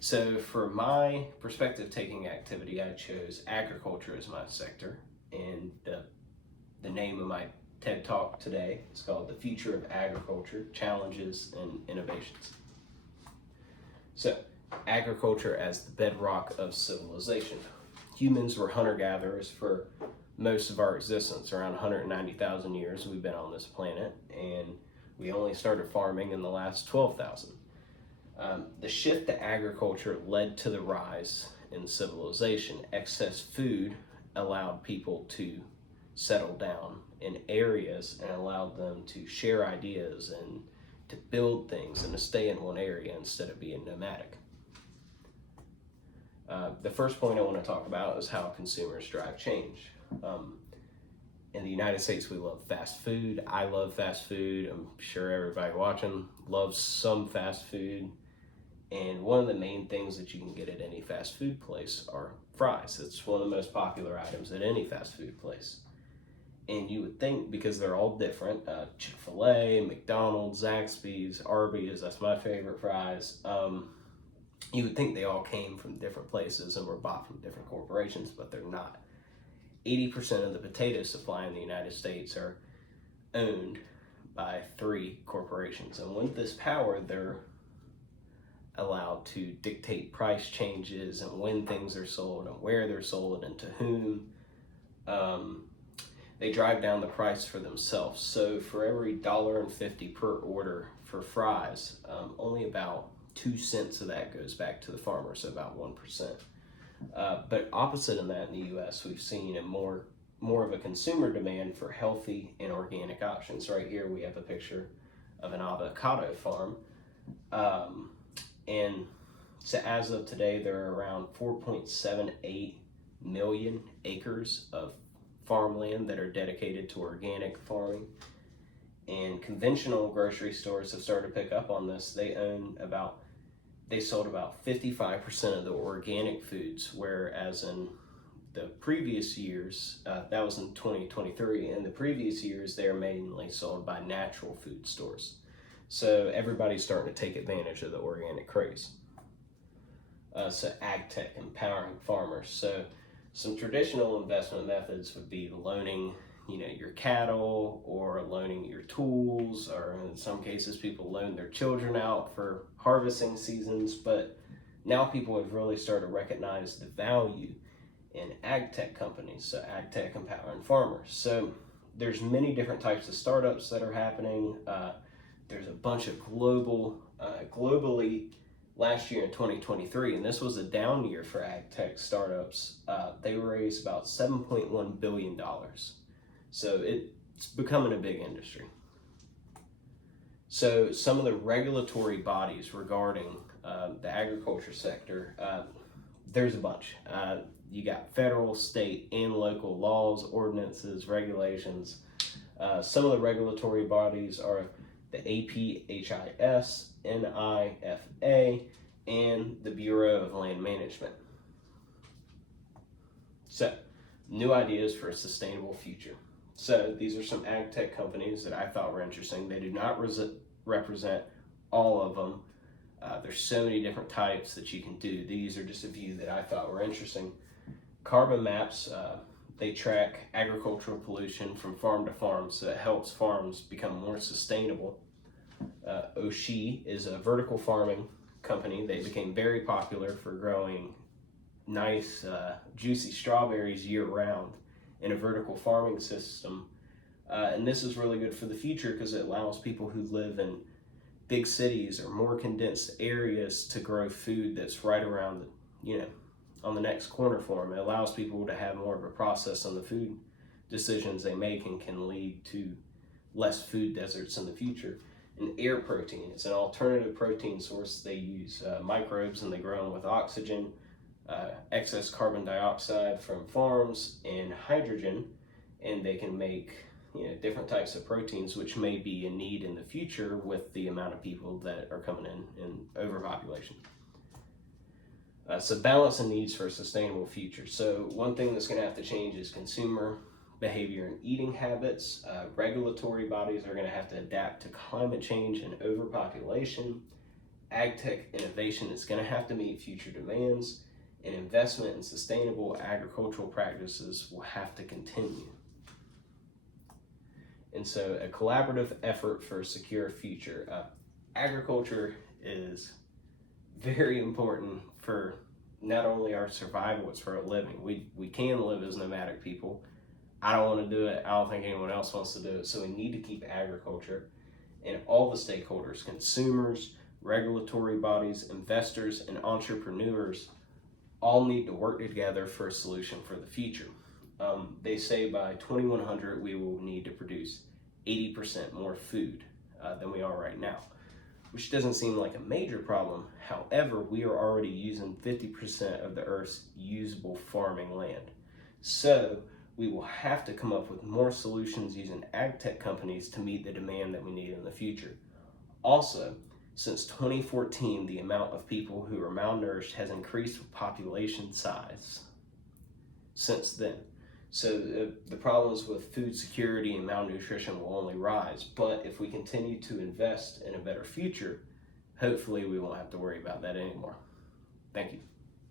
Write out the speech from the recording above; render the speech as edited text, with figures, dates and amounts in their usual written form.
So for my perspective taking activity, I chose agriculture as my sector, and the name of my TED Talk today is called The Future of Agriculture, Challenges and Innovations. So, agriculture as the bedrock of civilization. Humans were hunter-gatherers for most of our existence. Around 190,000 years we've been on this planet, and we only started farming in the last 12,000. The shift to agriculture led to the rise in civilization. Excess food allowed people to settle down in areas and allowed them to share ideas and to build things and to stay in one area instead of being nomadic. The first point I want to talk about is how consumers drive change. In the United States, we love fast food. I love fast food. I'm sure everybody watching loves some fast food. And one of the main things that you can get at any fast food place are fries. It's one of the most popular items at any fast food place. And you would think, because they're all different, Chick-fil-A, McDonald's, Zaxby's, Arby's, that's my favorite fries, you would think they all came from different places and were bought from different corporations, but they're not. 80% of the potato supply in the United States are owned by 3 corporations. And with this power, they're allowed to dictate price changes and when things are sold and where they're sold and to whom. They drive down the price for themselves. So for every $1.50 per order for fries, only about 2 cents of that goes back to the farmer, so about 1%. But opposite of that in the U.S., we've seen a more of a consumer demand for healthy and organic options. Right here we have a picture of an avocado farm. And so as of today, there are around 4.78 million acres of farmland that are dedicated to organic farming. And conventional grocery stores have started to pick up on this. They sold about 55% of the organic foods, whereas in the previous years, that was in 2023, in the previous years, they are mainly sold by natural food stores. So everybody's starting to take advantage of the organic craze. So ag tech, empowering farmers. So some traditional investment methods would be loaning, your cattle, or loaning your tools, or in some cases people loan their children out for harvesting seasons. But now people have really started to recognize the value in ag tech companies, so ag tech empowering farmers. So there's many different types of startups that are happening. There's a bunch of globally last year in 2023, and this was a down year for ag tech startups. They raised about $7.1 billion. So it's becoming a big industry. So some of the regulatory bodies regarding the agriculture sector, there's a bunch. You got federal, state, and local laws, ordinances, regulations. Some of the regulatory bodies are the APHIS, NIFA, and the Bureau of Land Management. So, new ideas for a sustainable future. So these are some ag tech companies that I thought were interesting. They do not represent all of them. There's so many different types that you can do. These are just a few that I thought were interesting. Carbon Maps, they track agricultural pollution from farm to farm, so it helps farms become more sustainable. Oshie is a vertical farming company. They became very popular for growing nice, juicy strawberries year-round in a vertical farming system. And this is really good for the future because it allows people who live in big cities or more condensed areas to grow food that's right around on the next corner for them. It allows people to have more of a process on the food decisions they make and can lead to less food deserts in the future. And air protein, it's an alternative protein source. They use microbes and they grow them with oxygen, excess carbon dioxide from farms, and hydrogen, and they can make different types of proteins which may be in need in the future with the amount of people that are coming in overpopulation. So balance and needs for a sustainable future. So one thing that's going to have to change is consumer behavior and eating habits. Regulatory bodies are going to have to adapt to climate change and overpopulation. ag tech innovation is going to have to meet future demands, and investment in sustainable agricultural practices will have to continue. And so, a collaborative effort for a secure future. Agriculture is very important for not only our survival, it's for our living. We can live as nomadic people. I don't want to do it. I don't think anyone else wants to do it. So we need to keep agriculture, and all the stakeholders, consumers, regulatory bodies, investors, and entrepreneurs all need to work together for a solution for the future. They say by 2100 we will need to produce 80% more food than we are right now, which doesn't seem like a major problem. However, we are already using 50% of the Earth's usable farming land. So we will have to come up with more solutions using ag tech companies to meet the demand that we need in the future. Also, since 2014, the amount of people who are malnourished has increased with population size since then. So the problems with food security and malnutrition will only rise. But if we continue to invest in a better future, hopefully we won't have to worry about that anymore. Thank you.